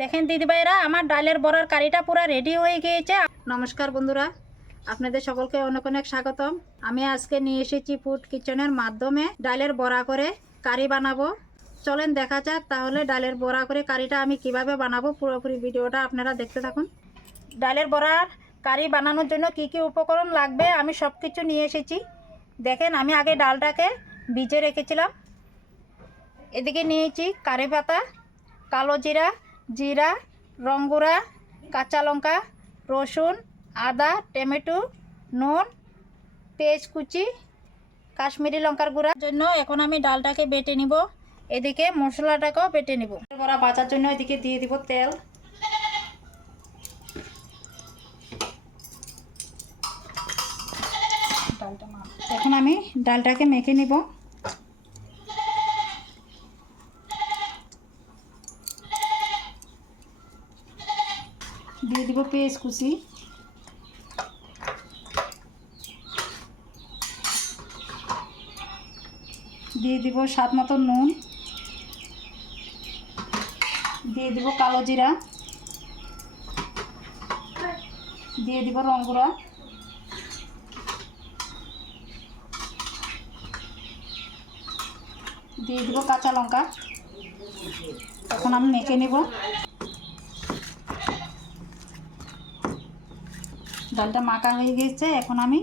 দেখেন দিদিভাইরা, আমার ডালের বড়ার কারিটা পুরো রেডি হয়ে গিয়েছে। নমস্কার বন্ধুরা, আপনাদের সকলকে অনেক অনেক স্বাগতম। আমি আজকে নিয়ে এসেছি ফুড কিচেনের মাধ্যমে ডালের বড়া করে কারি বানাবো। চলেন দেখা যাক তাহলে ডালের বড়া করে কারিটা আমি কিভাবে বানাবো। পুরোপুরি ভিডিওটা আপনারা দেখতে থাকুন। ডালের বড়ার কারি বানানোর জন্য কি কি উপকরণ লাগবে আমি সব কিছু নিয়ে এসেছি। দেখেন, আমি আগে ডালটাকে ভিজে রেখেছিলাম। এদিকে নিয়েছি কারি পাতা, কালো জিরা, জিরা, রংগুড়া, কাঁচা লঙ্কা, রসুন, আদা, টমেটো, নুন, পেঁয়াজ কুচি, কাশ্মীরি লঙ্কার গুঁড়ার জন্য এখন আমি ডালটাকে বেটে নিব। এদিকে মশলাটাকেও বেটে নিব। বড়া ভাজার জন্য এদিকে দিয়ে দিব তেল। এখন আমি ডালটাকে মেখে নিব। দিয়ে দিব পেঁয়াজ কুচি, দিয়ে দিব স্বাদ মতো নুন, দিয়ে দিব কালো জিরা, দিয়ে দিব রংগুড়া, দিয়ে দিব কাঁচা লঙ্কা। এখন আমি মেখে নেব। ডালটা মাখা হয়ে গেছে, এখন আমি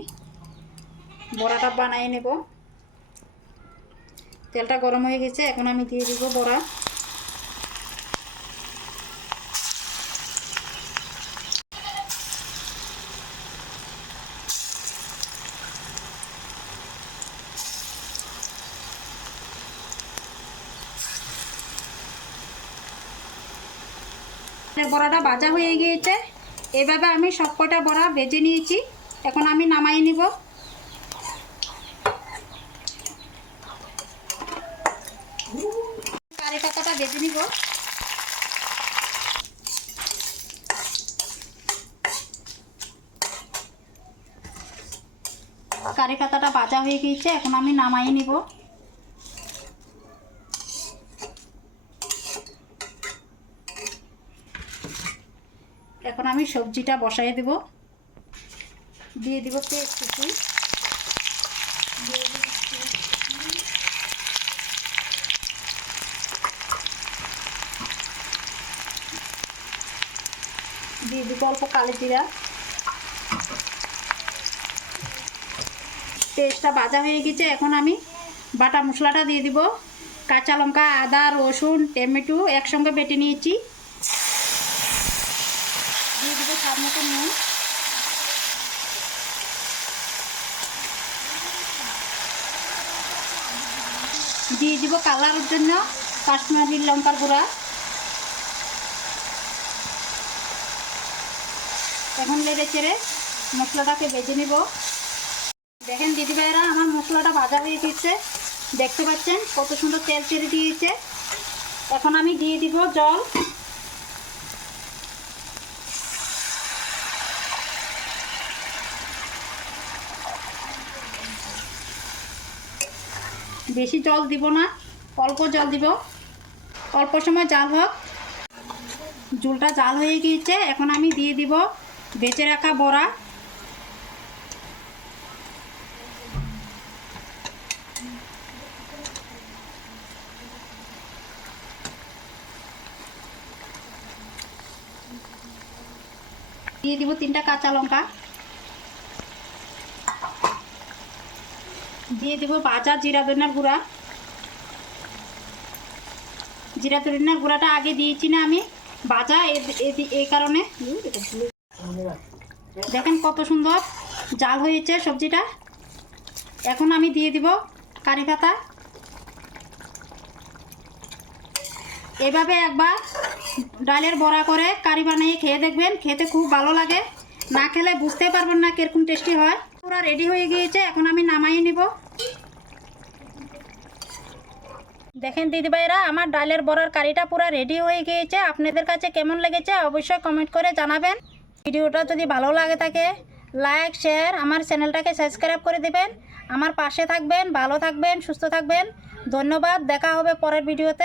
বড়াটা বানিয়ে নেব। তেলটা গরম হয়ে গেছে, এখন আমি দিয়ে দিব বড়া। বড়াটা ভাজা হয়ে গিয়েছে। এভাবে আমি সবকটা বড়া ভেজে নিয়েছি। এখন আমি নামাই নিব। কারি পাতাটা ভেজে নিব। কারি পাতাটা ভাজা হয়ে গিয়েছে, এখন আমি নামাই নিব। এখন আমি সবজিটা বসাই দেব। দিয়ে দিব পেঁয়াজ কুচি, দিয়ে দিব অল্প কালো জিরা। পেঁয়াজটা ভাজা হয়ে গেছে, এখন আমি বাটা মশলাটা দিয়ে দিব। কাঁচা লঙ্কা, আদা, রসুন, টমেটো একসঙ্গে বেটে নিয়েছি। দিয়ে দিব স্বাদ মতো নুন, দিয়ে দিব কালারের জন্য কাশ্মীরি লঙ্কার গুঁড়া। এখন নেড়ে চেড়ে মশলাটাকে ভেজে নিব। দেখেন দিদিভাইরা, আমার মশলাটা ভাজা হয়ে গেছে। দেখতে পাচ্ছেন কত সুন্দর তেল ছেড়ে দিয়েছে। এখন আমি দিয়ে দিব জল। বেশি জল দিব না, অল্প জল দিব। অল্প সময় জাল হোক। ঝোলটা জাল হয়ে গিয়েছে, এখন আমি দিয়ে দিব বেঁচে রাখা বড়া। দিয়ে দিব 3টা কাঁচা লঙ্কা। দিয়ে দিব ভাজা জিরা ধনিয়ার গুঁড়া। জিরা ধনিয়ার গুঁড়াটা আগে দিয়েছি না আমি, ভাজা এই কারণে। দেখেন কত সুন্দর জাল হয়েছে সবজিটা। এখন আমি দিয়ে দিব কারি পাতা। এভাবে একবার ডালের বড়া করে কারি বানিয়ে খেয়ে দেখবেন, খেতে খুব ভালো লাগে। না খেলে বুঝতে পারবেন না কিরকম টেস্টি হয়। পুরো রেডি হয়ে গিয়েছে, এখন আমি নামাই নিব। দেখেন দিদিভাইরা, আমার ডালের বড়ার কারিটা পুরো রেডি হয়ে গিয়েছে। আপনাদের কাছে কেমন লেগেছে অবশ্যই কমেন্ট করে জানাবেন। ভিডিওটা যদি ভালো লাগে থাকে লাইক শেয়ার, আমার চ্যানেলটাকে সাবস্ক্রাইব করে দেবেন। আমার পাশে থাকবেন। ভালো থাকবেন, সুস্থ থাকবেন। ধন্যবাদ। দেখা হবে পরের ভিডিওতে।